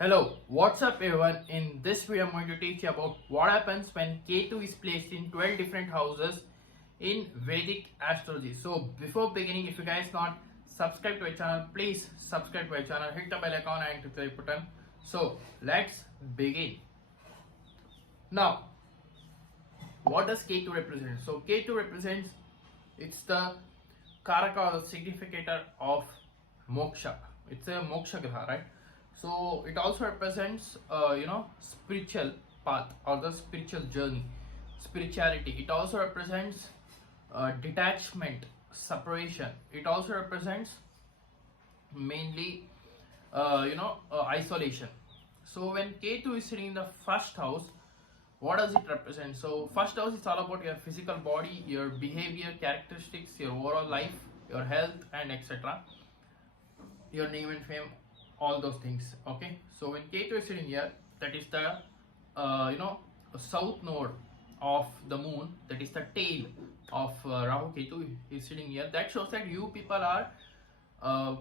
Hello, what's up everyone? In this video I'm going to teach you about what happens when Ketu is placed in 12 different houses in Vedic astrology. So before beginning, if you guys not subscribe to my channel, please subscribe to my channel, hit the bell icon and click the like button. So let's begin. Now, what does Ketu represent? So Ketu represents, it's the Karaka or the significator of moksha. It's a moksha graha, right? So it also represents spiritual path or the spiritual journey, spirituality. It also represents detachment, separation. It also represents mainly isolation. So when Ketu is sitting in the first house, what does it represent? So first house is all about your physical body, your behavior, characteristics, your overall life, your health and etc., your name and fame, all those things. Okay, so when Ketu is sitting here, that is the south node of the moon, that is the tail of Rahu. Ketu is sitting here. That shows that you people are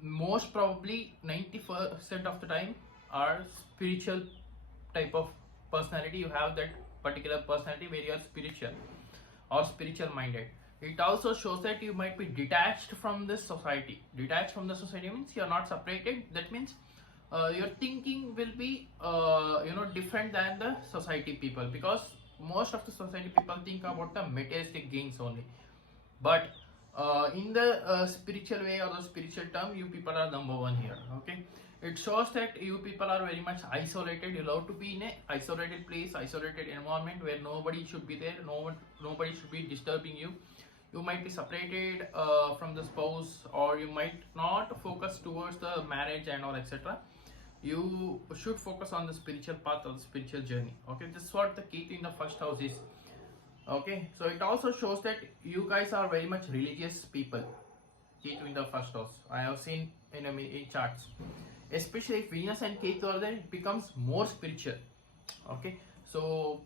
most probably 90% of the time are spiritual type of personality. You have that particular personality where you are spiritual or spiritual minded. It also shows that you might be detached from this society. Detached from the society means you are not separated. That means your thinking will be different than the society people, because most of the society people think about the materialistic gains only. But in the spiritual way or the spiritual term, you people are number one here. Okay, it shows that you people are very much isolated. You love to be in a isolated place, isolated environment where nobody should be there. Nobody should be disturbing you. You might be separated from the spouse, or you might not focus towards the marriage and all etc. You should focus on the spiritual path or the spiritual journey. Okay, this is what the Ketu in the first house is. Okay, so it also shows that you guys are very much religious people. Ketu in the first house, I have seen in charts, especially if Venus and Ketu are there, it becomes more spiritual. Okay, so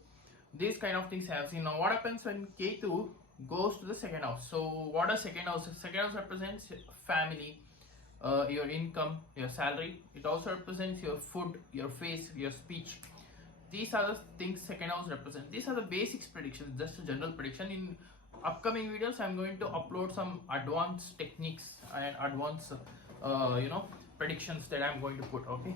these kind of things I have seen. Now what happens when Ketu goes to the second house? So what does second house? Second house represents family, your income, your salary. It also represents your food, your face, your speech. These are the things second house represents. These are the basics predictions, just a general prediction. In upcoming videos I'm going to upload some advanced techniques and advanced predictions that I'm going to put. Okay,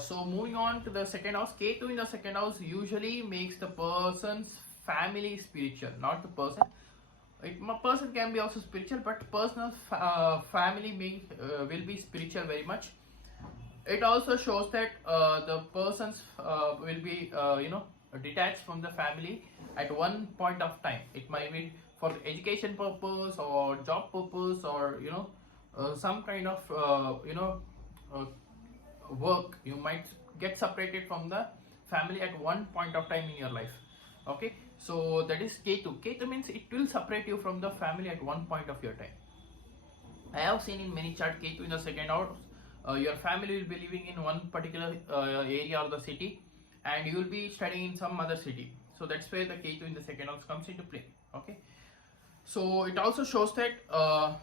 so moving on to the second house, Ketu in the second house usually makes the person's family spiritual, not the person. A person can be also spiritual, but personal family will be spiritual very much. It also shows that the persons will be detached from the family at one point of time. It might be for education purpose or job purpose, or some kind of work. You might get separated from the family at one point of time in your life. Okay, so that is Ketu. Ketu means it will separate you from the family at one point of your time. I have seen in many chart Ketu in the second house. Your family will be living in one particular area or the city, and you will be studying in some other city. So that's where the Ketu in the second house comes into play. Okay, so it also shows that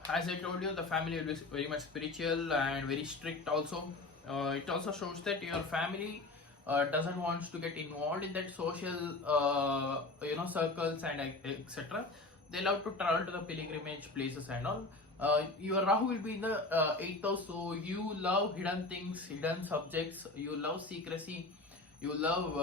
as I told you, the family will be very much spiritual and very strict also. It also shows that your family doesn't want to get involved in that social circles and etc. They love to travel to the pilgrimage places and all. Your Rahu will be in the 8th house, so you love hidden things, hidden subjects. You love secrecy. You love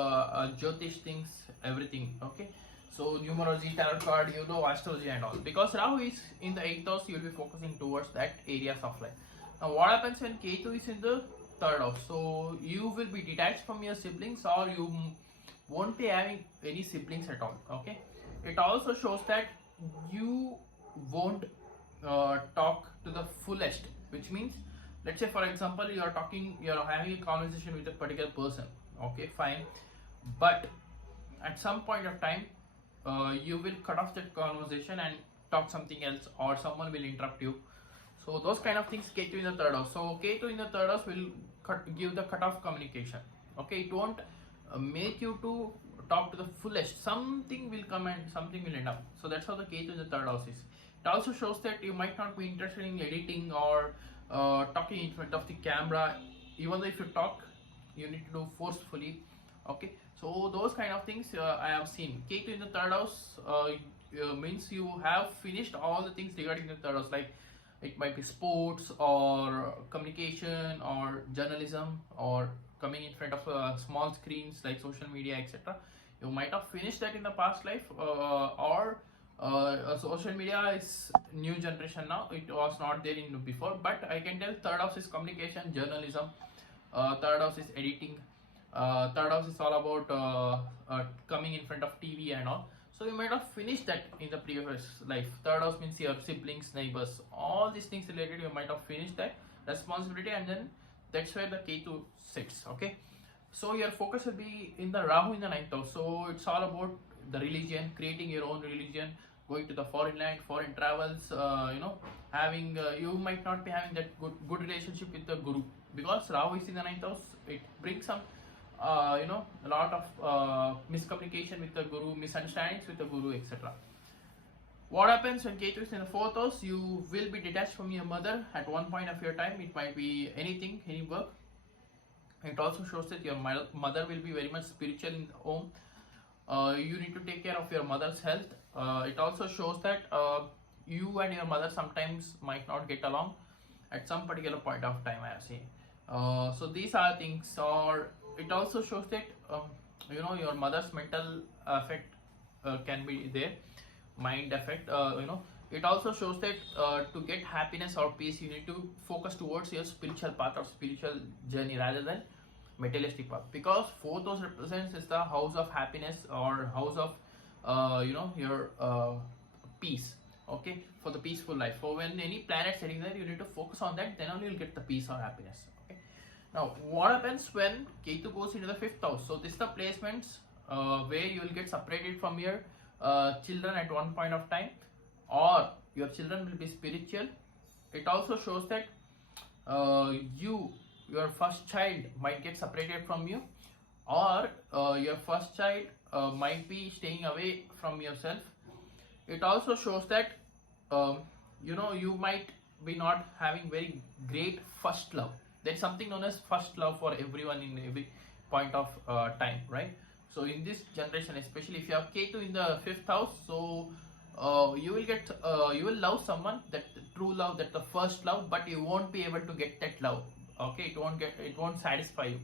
Jyotish things, everything. Okay, so numerology, tarot card, astrology and all. Because Rahu is in the 8th house, you will be focusing towards that areas of life. Now what happens when Ketu is in the third house? So you will be detached from your siblings, or you won't be having any siblings at all. Okay, it also shows that you won't talk to the fullest, which means, let's say for example, you're having a conversation with a particular person. Okay, fine, but at some point of time you will cut off that conversation and talk something else, or someone will interrupt you. So those kind of things, Ketu in the third house. So Ketu in the third house will give the cut off communication. Okay, it won't make you to talk to the fullest. Something will come and something will end up. So that's how the Ketu in the third house is. It also shows that you might not be interested in editing or talking in front of the camera even though if you talk, you need to do forcefully. Okay, so those kind of things I have seen. Ketu in the third house means you have finished all the things regarding the third house, like it might be sports or communication or journalism or coming in front of small screens like social media, etc. You might have finished that in the past life, or social media is new generation now. It was not there in before, but I can tell third house is communication, journalism. Third house is editing. Third house is all about coming in front of TV and all. So you might have finished that in the previous life. Third house means your siblings, neighbors, all these things related. You might have finished that responsibility, and then that's where the Ketu sits. Okay, so your focus will be in the Rahu in the ninth house. So it's all about the religion, creating your own religion, going to the foreign land, foreign travels. Having you might not be having that good relationship with the Guru, because Rahu is in the ninth house. It brings some a lot of miscommunication with the Guru, misunderstandings with the Guru, etc. What happens when Ketu is in the fourth house? You will be detached from your mother at one point of your time. It might be anything, any work. It also shows that your mother will be very much spiritual in the home. You need to take care of your mother's health. It also shows that you and your mother sometimes might not get along at some particular point of time, I have seen. So these are things. Or it also shows that your mother's mental effect can be there, mind effect. It also shows that to get happiness or peace, you need to focus towards your spiritual path or spiritual journey rather than materialistic path, because fourth house represents is the house of happiness or house of your peace. Okay, for the peaceful life. So when any planet sitting there, you need to focus on that, then only you'll get the peace or happiness. Okay, now what happens when Ketu goes into the fifth house? So this is the placements where you will get separated from your children at one point of time, or your children will be spiritual. It also shows that your first child might get separated from you, or your first child might be staying away from yourself. It also shows that you might be not having very great first love. There's something known as first love for everyone in every point of time, right? So in this generation, especially if you have Ketu in the fifth house, so you will love someone, that true love, that the first love, but you won't be able to get that love. Okay, it won't satisfy you,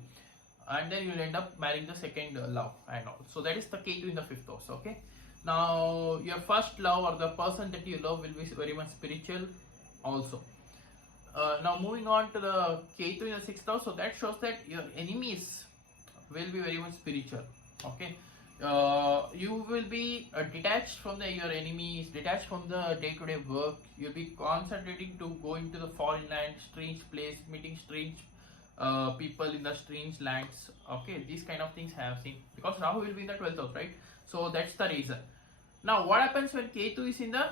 and then you'll end up marrying the second love and all. So that is the Ketu in the fifth house. Okay, now your first love or the person that you love will be very much spiritual also. Now moving on to the Ketu in the sixth house, so that shows that your enemies will be very much spiritual. Okay, you will be detached from your enemies, detached from the day-to-day work. You'll be concentrating to go into the foreign land, strange place, meeting strange people in the strange lands. Okay, these kind of things I have seen, because Rahu will be in the 12th house, right? So that's the reason. Now what happens when Ketu is in the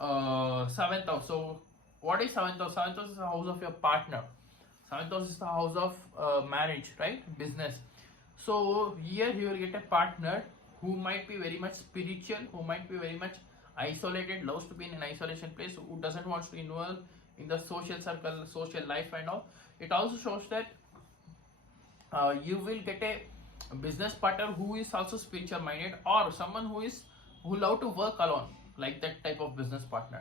7th house? So what is 7th house? 7th house is the house of your partner. 7th house is the house of marriage, right? Business. So here you will get a partner who might be very much spiritual, who might be very much isolated, loves to be in an isolation place, who doesn't want to involve in the social circle, social life and all. It also shows that you will get a business partner who is also spiritual minded, or someone who love to work alone, like that type of business partner.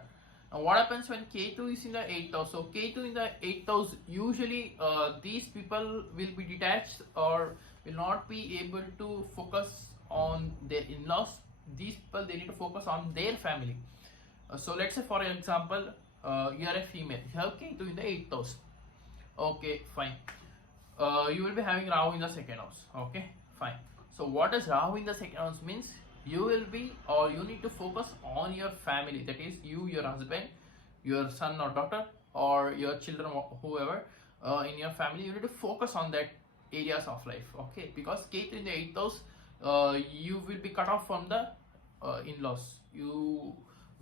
Now what happens when Ketu is in the 8th house? So Ketu in the 8th house, usually these people will be detached or will not be able to focus on their in-laws. These people, they need to focus on their family. So let's say for example, you are a female, you have Ketu in the 8th house. Okay, fine. You will be having Rahu in the 2nd house. Okay, fine. So what does Rahu in the 2nd house means? You will be, or you need to focus on your family, that is you, your husband, your son or daughter, or your children, whoever in your family. You need to focus on that areas of life. Okay, because Ketu in the 8th house, you will be cut off from the in-laws. You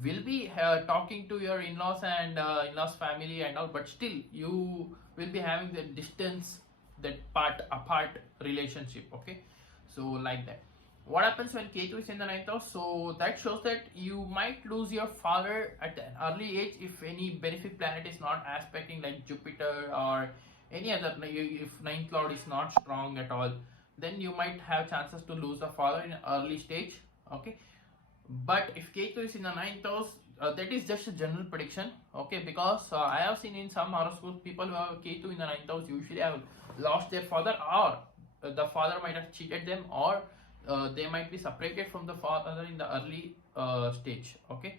will be talking to your in-laws and in-laws family and all, but still you will be having the distance, that apart relationship. Okay, so like that. What happens when Ketu is in the 9th house? So that shows that you might lose your father at an early age if any benefic planet is not aspecting, like Jupiter or any other, if ninth lord is not strong at all, then you might have chances to lose the father in early stage. Okay, but if Ketu is in the ninth house, that is just a general prediction. Okay, because I have seen in some horoscopes people who have Ketu in the ninth house usually have lost their father, or the father might have cheated them, or they might be separated from the father in the early stage. Okay,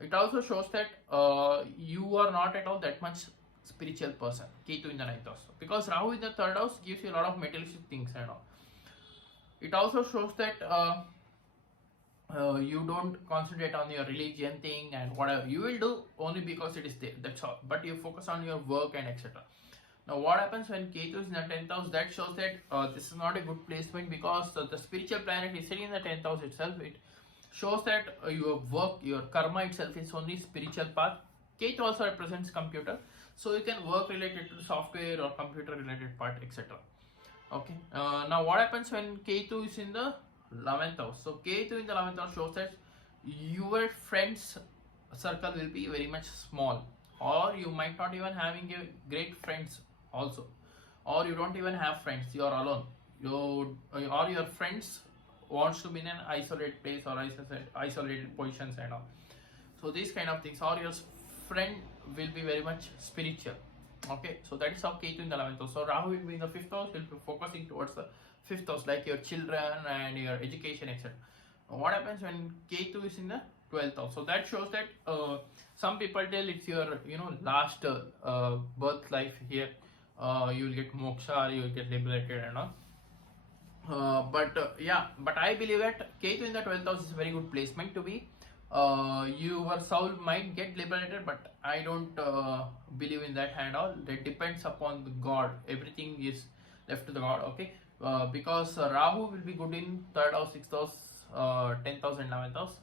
it also shows that you are not at all that much spiritual person. Ketu in the ninth house, because Rahu in the third house gives you a lot of materialistic things and all. It also shows that you don't concentrate on your religion thing, and whatever you will do only because it is there, that's all, but you focus on your work and etc. Now what happens when Ketu is in the 10th house? That shows that this is not a good placement, because the spiritual planet is sitting in the 10th house itself. It shows that your work, your karma itself is only spiritual path. Ketu also represents computer, so you can work related to software or computer related part, etc. Okay, now what happens when Ketu is in the 11th house? So Ketu in the 11th house shows that your friends circle will be very much small, or you might not even having a great friends also, or you don't even have friends, you are alone, or your friends wants to be in an isolated place or isolated positions and all. So these kind of things, or your friend will be very much spiritual. Okay, so that is how Ketu in the 11th house. So Rahu will be in the 5th house, will be focusing towards the 5th house, like your children and your education, etc. What happens when Ketu is in the 12th house? So that shows that some people tell it's your last birth life here. You will get moksha, you will get liberated and all. But I believe that Ketu in the 12th house is a very good placement to be. Your soul might get liberated, but I don't believe in that and all. That depends upon the God. Everything is left to the God. Okay, because Rahu will be good in 3rd house, 6th house, 10th house and 11th house.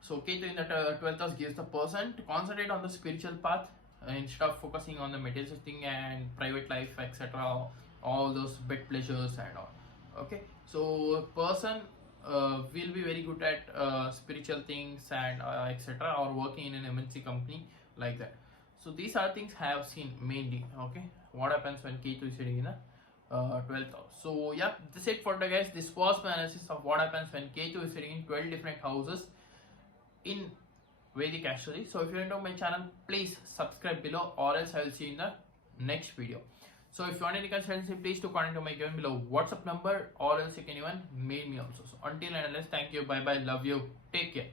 So Ketu in the 12th house gives the person to concentrate on the spiritual path instead of focusing on the materialistic thing and private life, etc. All those bed pleasures and all. Okay, so a person will be very good at spiritual things and etc., or working in an MNC company like that. So these are things I have seen mainly. Okay, what happens when Ketu is sitting in the 12th house? So yeah, that's it for today, guys. This was my analysis of what happens when Ketu is sitting in 12 different houses in Vedic astrology. So if you are new to my channel, please subscribe below, or else I will see you in the next video. So if you want any consultancy, please do contact to my given below WhatsApp number, or else you can even mail me also. So until and unless, thank you, bye bye, love you, take care.